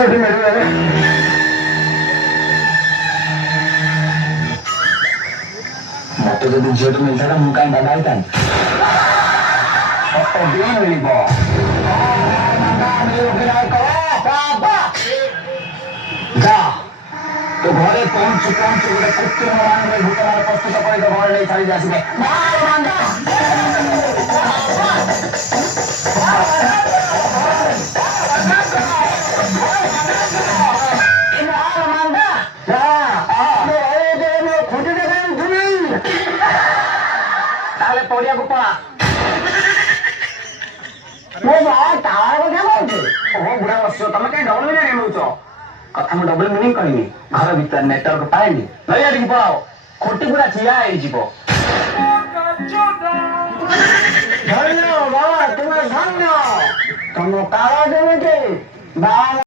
मत जब झीट मिलता था मुझे कहीं बधाई था मिल जा तो घरे पहुंच गोटे कृत्रिम भूतमान प्रस्तुत कर घर नहीं छाड़ी आसवे पड़िया को पड़ा बुढ़ा बस तुम कहीं डबल मिनिंग नौच कथा मुझे डबल मिनिंग कहनी घर भीतर नेटवर्क पाएनि नहीं आगे पलाओ खोटी पूरा चिया धन्य बाबा तुम्हें धन्य तुम काला